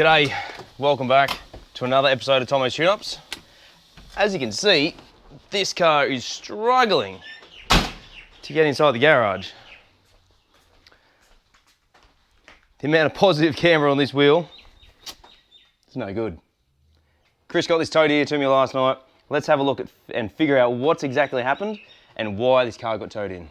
G'day, welcome back to another episode of Tomo's Tune-Ups. As you can see, this car is struggling to get inside the garage. The amount of positive camera on this wheel is no good. Chris got this towed here to me last night. Let's have a look at and figure out what's exactly happened and why this car got towed in.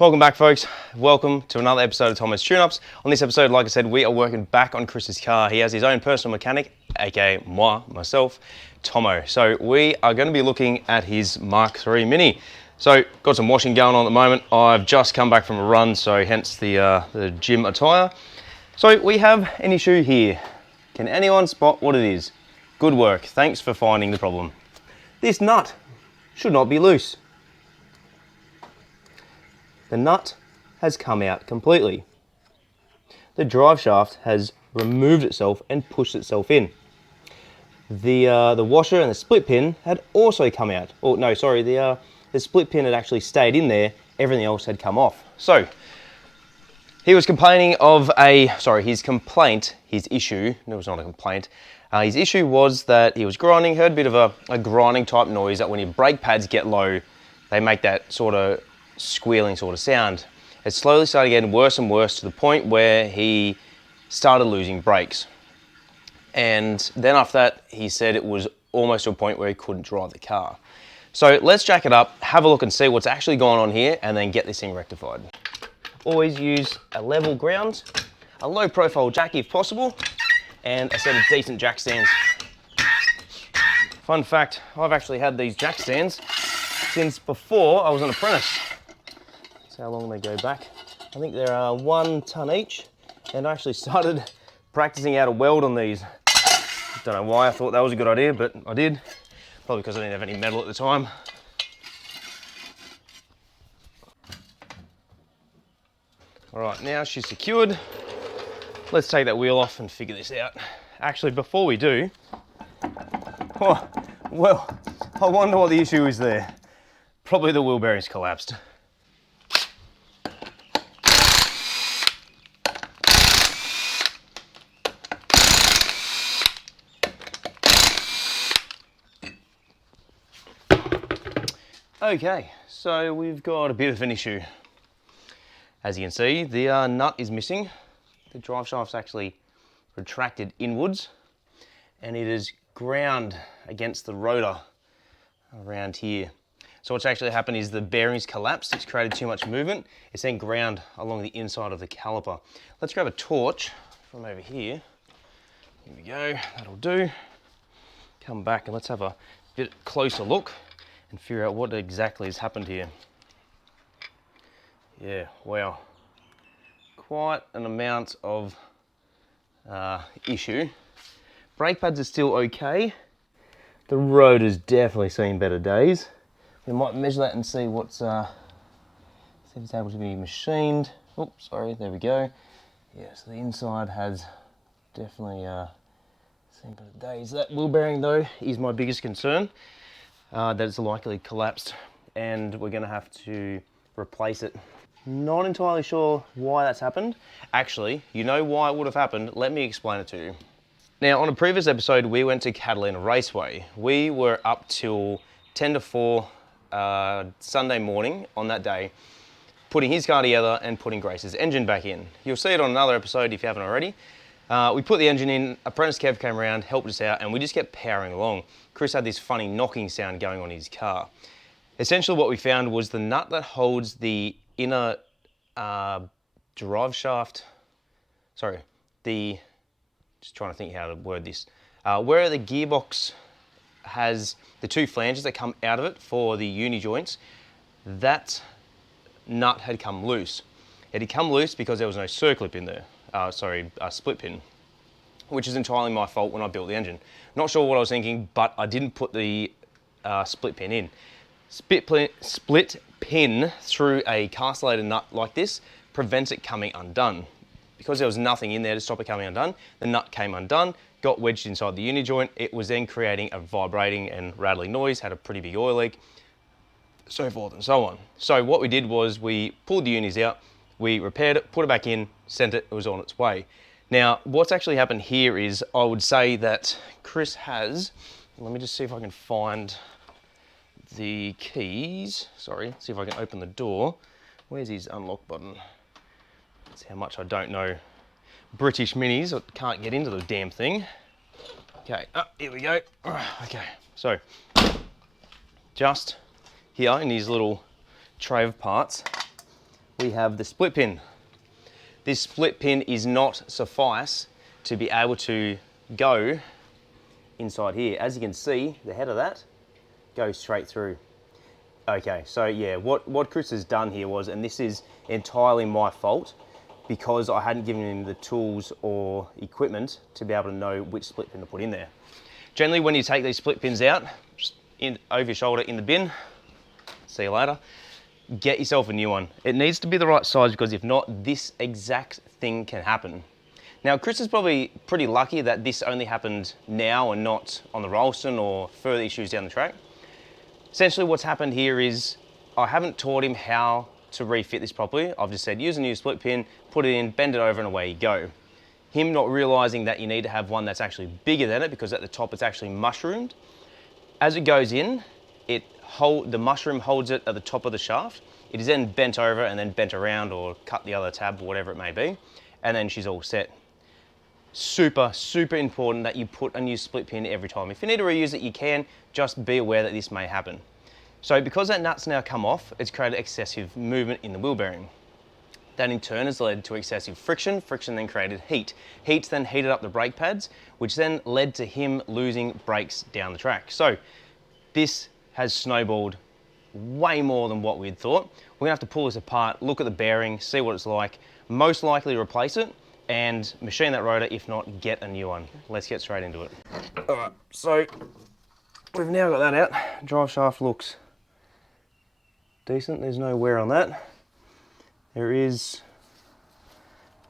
Welcome back, folks. Welcome to another episode of Tomo's Tune-Ups. On this episode, like I said, we are working back on Chris's car. He has his own personal mechanic, aka myself, Tomo. So we are going to be looking at his Mk3 Mini. So got some washing going on at the moment. I've just come back from a run, so hence the gym attire. So we have an issue here. Can anyone spot what it is? Good work. Thanks for finding the problem. This nut should not be loose. The nut has come out completely. The drive shaft has removed itself and pushed itself in. The washer and the split pin had also come out. Oh no, sorry, the split pin had actually stayed in there. Everything else had come off. So he was complaining of his issue. No, it was not a complaint. His issue was that he was grinding, heard a bit of a grinding type noise that when your brake pads get low, they make that sort of squealing sort of sound. It slowly started getting worse and worse to the point where he started losing brakes. And then after that, he said it was almost to a point where he couldn't drive the car. So let's jack it up, have a look and see what's actually going on here, and then get this thing rectified. Always use a level ground, a low profile jack if possible, and a set of decent jack stands. Fun fact, I've actually had these jack stands since before I was an apprentice. That's how long they go back. I think they're 1 ton each, and I actually started practicing how to weld on these. Don't know why I thought that was a good idea, but I did. Probably because I didn't have any metal at the time. All right, now she's secured. Let's take that wheel off and figure this out. Actually, before we do, well, I wonder what the issue is there. Probably the wheel bearings collapsed. Okay, so we've got a bit of an issue. As you can see, the nut is missing. The drive shaft's actually retracted inwards, and it is ground against the rotor around here. So what's actually happened is the bearings collapsed. It's created too much movement. It's then ground along the inside of the caliper. Let's grab a torch from over here. Here we go, that'll do. Come back and let's have a bit closer look and figure out what exactly has happened here. Yeah, wow. Quite an amount of issue. Brake pads are still okay. The rotor's definitely seen better days. We might measure that and see what's, see if it's able to be machined. Oh, sorry, there we go. Yeah, so the inside has definitely seen better days. That wheel bearing though is my biggest concern. That it's likely collapsed and we're gonna have to replace it. Not entirely sure why that's happened. Actually, you know why it would have happened. Let me explain it to you. Now, on a previous episode, we went to Catalina Raceway. We were up till 10 to 4 Sunday morning on that day, putting his car together and putting Grace's engine back in. You'll see it on another episode if you haven't already. We put the engine in, apprentice Kev came around, helped us out, and we just kept powering along. Chris had this funny knocking sound going on in his car. Essentially what we found was the nut that holds the inner drive shaft, just trying to think how to word this, where the gearbox has the 2 flanges that come out of it for the uni joints, that nut had come loose. It had come loose because there was no circlip in there, split pin, which is entirely my fault when I built the engine. Not sure what I was thinking, but I didn't put the split pin in. Split pin through a castellated nut like this prevents it coming undone. Because there was nothing in there to stop it coming undone, the nut came undone, got wedged inside the uni joint. It was then creating a vibrating and rattling noise, had a pretty big oil leak, so forth and so on. So what we did was we pulled the unis out, we repaired it, put it back in, sent it, it was on its way. Now, what's actually happened here is I would say that Chris has, let me just see if I can find the keys. Sorry, see if I can open the door. Where's his unlock button? That's how much I don't know British Minis. I can't get into the damn thing. Okay, here we go. Okay, so just here in his little tray of parts, we have the split pin. This split pin is not suffice to be able to go inside here. As you can see, the head of that goes straight through. Okay, so yeah, what Chris has done here was, and this is entirely my fault, because I hadn't given him the tools or equipment to be able to know which split pin to put in there. Generally, when you take these split pins out, just over your shoulder in the bin, see you later, get yourself a new one. It needs to be the right size, because if not, this exact thing can happen. Now, Chris is probably pretty lucky that this only happened now and not on the Rolston or further issues down the track. Essentially what's happened here is I haven't taught him how to refit this properly. I've just said, use a new split pin, put it in, bend it over, and away you go. Him not realizing that you need to have one that's actually bigger than it, because at the top it's actually mushroomed. As it goes in, the mushroom holds it at the top of the shaft. It is then bent over and then bent around, or cut the other tab, or whatever it may be, and then she's all set. Super, super important that you put a new split pin every time. If you need to reuse it, you can. Just be aware that this may happen. So because that nut's now come off, it's created excessive movement in the wheel bearing. That in turn has led to excessive friction. Friction then created heat. Heat then heated up the brake pads, which then led to him losing brakes down the track. So this has snowballed way more than what we'd thought. We're gonna have to pull this apart, look at the bearing, see what it's like, most likely replace it, and machine that rotor, if not, get a new one. Let's get straight into it. All right, so we've now got that out. Drive shaft looks decent, there's no wear on that. There is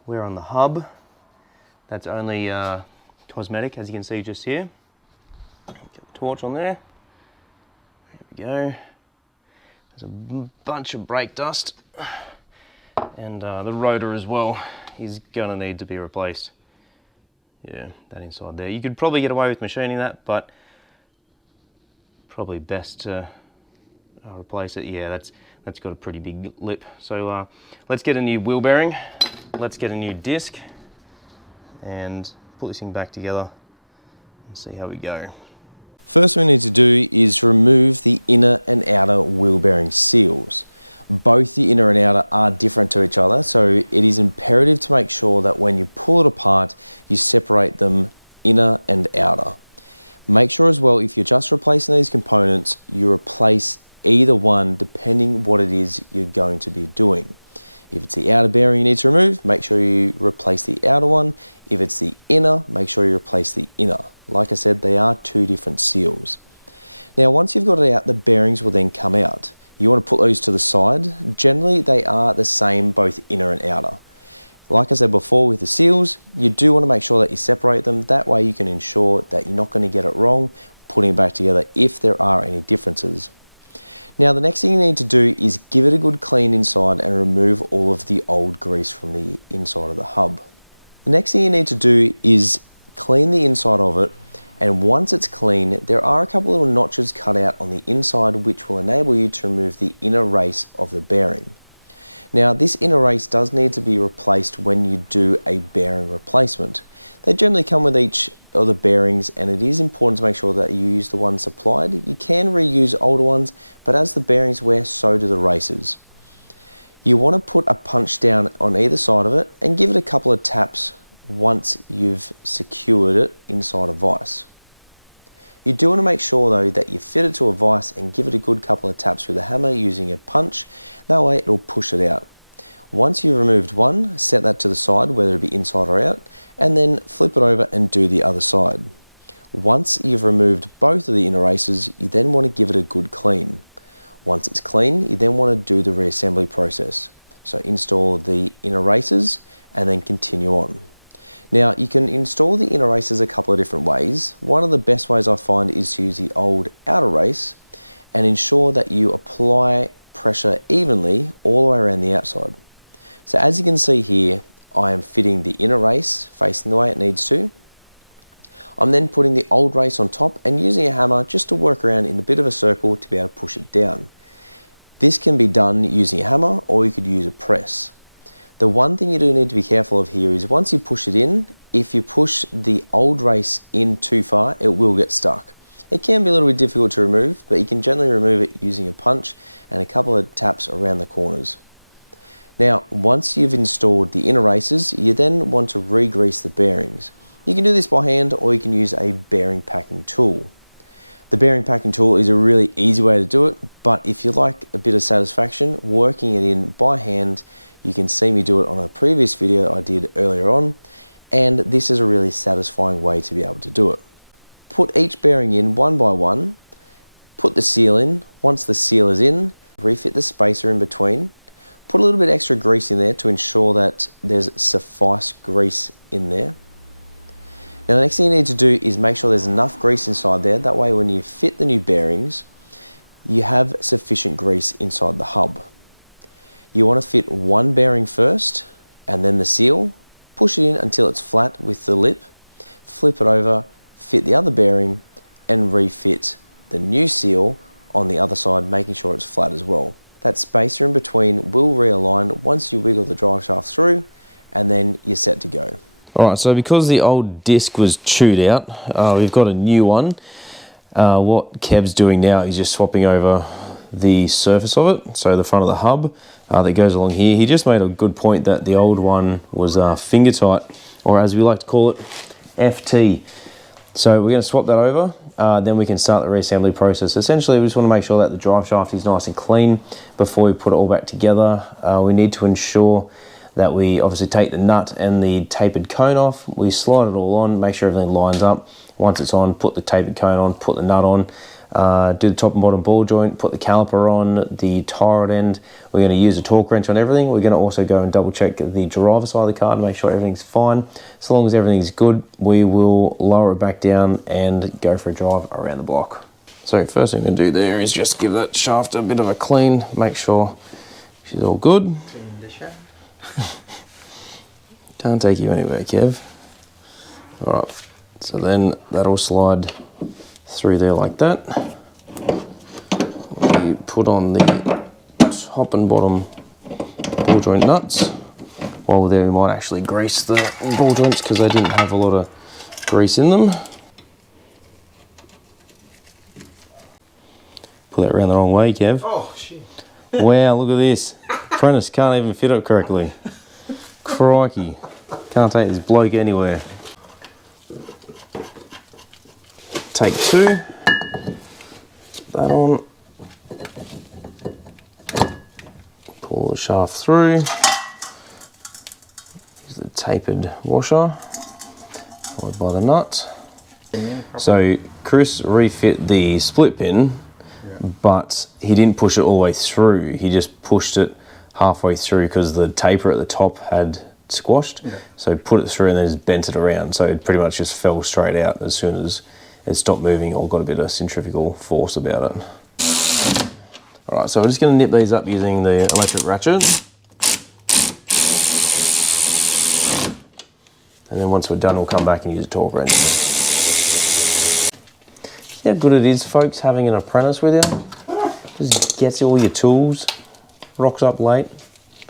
wear on the hub. That's only cosmetic, as you can see just here. Get the torch on there. There we go. There's a bunch of brake dust. And the rotor as well is gonna need to be replaced. Yeah, that inside there. You could probably get away with machining that, but probably best to replace it. Yeah, that's got a pretty big lip. So let's get a new wheel bearing, let's get a new disc, and put this thing back together and see how we go. First thing we need to do is remove the inner and outer wheel bearing seals. Both the inner and outer are different to each other, so it is imperative to make sure that when you pull it apart, you separate them inner and outer. Make sure as well, if you're just replacing these components, you replace either one depending what it is you're going to be doing. If it's the outer bearing you need to remove, make sure you replace the outer one. If it's the inner, make sure you replace the inner. Like I said, they are two different seals. Now, once you've got it out, the bearings will then come out. You want to put those to the side. Generally, they are the same, both inner and outer. Like I said before, with the seals, you do want to make sure that you separate them. That way you can ensure that you're not going to get it wrong putting it back together if there are any differences. Now, the next thing you need to do is give it a good clean inside and remove all of the old grease from the inside of the hub. The next thing you need to do is clean the inside of it, and once it's clean, there are a couple little notches cut out on the inside which will enable you to remove the inner race of the bearing. Now, this inner race does need to be replaced when you do a bearing replacement. They generally come with each of the bearings, and it is important to make sure that you use the ones supplied. You can reuse older ones, but as the bearings wear, so do the races. You want to put a punch down on either side of it and give it a couple of taps once you've secured it inside a vise. You do want to make sure though that you fit it to a vise and give it a good couple of taps with a hammer using a punch. That way it'll push it out. Once you've removed one, set that to the side, whether it be inside or out, and then flip it over and do the other side. Once you've removed both of the inner races, you then want to give it a good clean. Once it's clean, you then want to do the reassembly process. So install the inner races and then continue on. Now you can install the inner races a couple of different ways. One of the best ways I find is to use the old outer race and ensure that you apply pressure evenly all the way around the outside. So as you can see here, I am fitting the inner race facing the way it needs to. I'm then putting the old race on top and using a hammer just to work around in a bit of a circle to be able to push it down. This can be done using a hammer, or you could use a press. The one thing you do need to be careful of here is once you push it in, if you push the old race in too far, it will get stuck. It can be a little bit difficult to remove, but you can generally remove it using a punch and a couple of taps around the corners. Now, once you've installed the inner races, you then want to re-grease the bearings. You can do this by hand, or you can use a bearing packing tool. The bearing packing tool is a really easy way to do it, but if you like a bit of satisfaction working it in by hand, you can see me do it on a previous video I did earlier on, and this is a really satisfying way to be able to do it. Put each bearing in one by one, put the seal in. Once the seal is in, refit the spacer in between, put a little bit extra grease in there to ensure that there's suffice grease in there. Now the next thing you need to do is make sure there's enough grease inside there, that way when you fit the new bearings, you have sufficient grease inside the hub. You want to fit one bearing first, and then the seal, push it in until it's flat with the lip, flip it over, fit the other bearing, and refit the new seal on the other side, making sure it's flat as well. That spacer in between will realign once you wiggle the drive shaft through, and then you're set to go. Alright, so because the old disc was chewed out, we've got a new one. What Kev's doing now is just swapping over the surface of it, so the front of the hub that goes along here. He just made a good point that the old one was finger tight, or as we like to call it, FT. So we're going to swap that over, then we can start the reassembly process. Essentially, we just want to make sure that the drive shaft is nice and clean before we put it all back together. We need to ensure that we obviously take the nut and the tapered cone off. We slide it all on, make sure everything lines up. Once it's on, put the tapered cone on, put the nut on, do the top and bottom ball joint, put the caliper on, the tire end. We're going to use a torque wrench on everything. We're going to also go and double check the driver side of the car to make sure everything's fine. So long as everything's good, we will lower it back down and go for a drive around the block. So first thing I'm going to do there is just give that shaft a bit of a clean, make sure she's all good. Can't take you anywhere, Kev. Alright, so then that'll slide through there like that. We put on the top and bottom ball joint nuts. While we're there, we might actually grease the ball joints because they didn't have a lot of grease in them. Put that around the wrong way, Kev. Oh, shit. Wow, look at this. Apprentice can't even fit it correctly. Crikey. Can't take this bloke anywhere. Take two. That on. Pull the shaft through. Use the tapered washer, followed by the nut. So Chris refit the split pin, but he didn't push it all the way through. He just pushed it halfway through because the taper at the top had squashed. So put it through and then just bent it around. So it pretty much just fell straight out as soon as it stopped moving or got a bit of centrifugal force about it. Alright, so we're just going to nip these up using the electric ratchet. And then once we're done, we'll come back and use a torque wrench. See how good it is, folks, having an apprentice with you? Just gets you all your tools, rocks up late,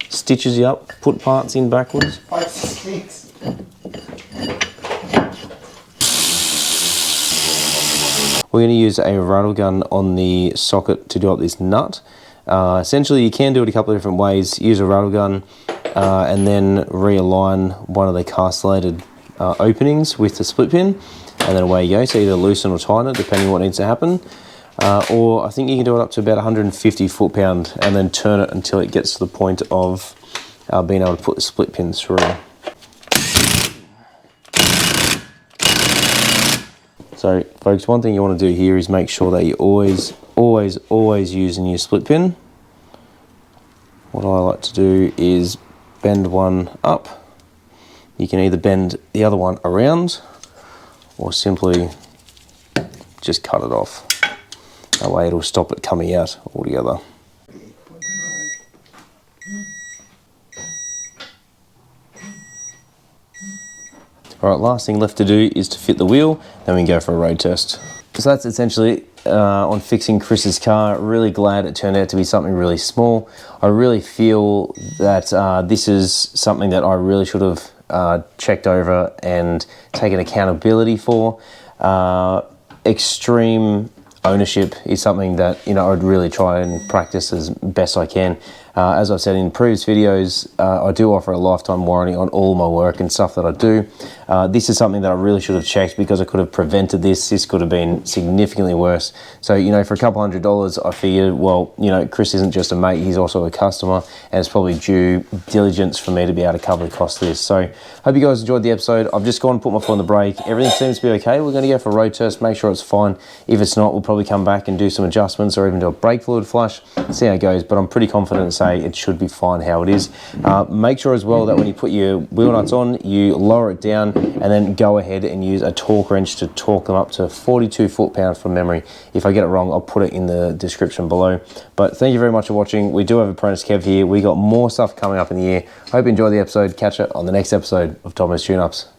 stitches you up, put parts in backwards. 5, 6 weeks. We're going to use a rattle gun on the socket to do up this nut. Essentially, you can do it a couple of different ways. Use a rattle gun and then realign one of the castellated openings with the split pin, and then away you go. So either loosen or tighten it, depending on what needs to happen. Or I think you can do it up to about 150 foot-pound and then turn it until it gets to the point of being able to put the split pin through. So folks, one thing you want to do here is make sure that you always always use a new split pin. What I like to do is bend one up. You can either bend the other one around or simply just cut it off. That way it'll stop it coming out altogether. Alright, last thing left to do is to fit the wheel, then we can go for a road test. So that's essentially on fixing Chris's car. Really glad it turned out to be something really small. I really feel that this is something that I really should have checked over and taken accountability for. Extreme ownership is something that, you know, I'd really try and practice as best I can. As I've said in previous videos, I do offer a lifetime warranty on all my work and stuff that I do. This is something that I really should have checked because I could have prevented this. This could have been significantly worse. So, you know, for a couple $100, I figured, well, you know, Chris isn't just a mate, he's also a customer, and it's probably due diligence for me to be able to cover the cost of this. So, hope you guys enjoyed the episode. I've just gone and put my foot on the brake. Everything seems to be okay. We're going to go for a road test, make sure it's fine. If it's not, we'll probably come back and do some adjustments or even do a brake fluid flush, see how it goes. But I'm pretty confident to say it should be fine how it is. Make sure as well that when you put your wheel nuts on, you lower it down and then go ahead and use a torque wrench to torque them up to 42 foot-pounds from memory. If I get it wrong, I'll put it in the description below. But thank you very much for watching. We do have Apprentice Kev here. We got more stuff coming up in the year. Hope you enjoyed the episode. Catch it on the next episode of Tomo's Tune-Ups.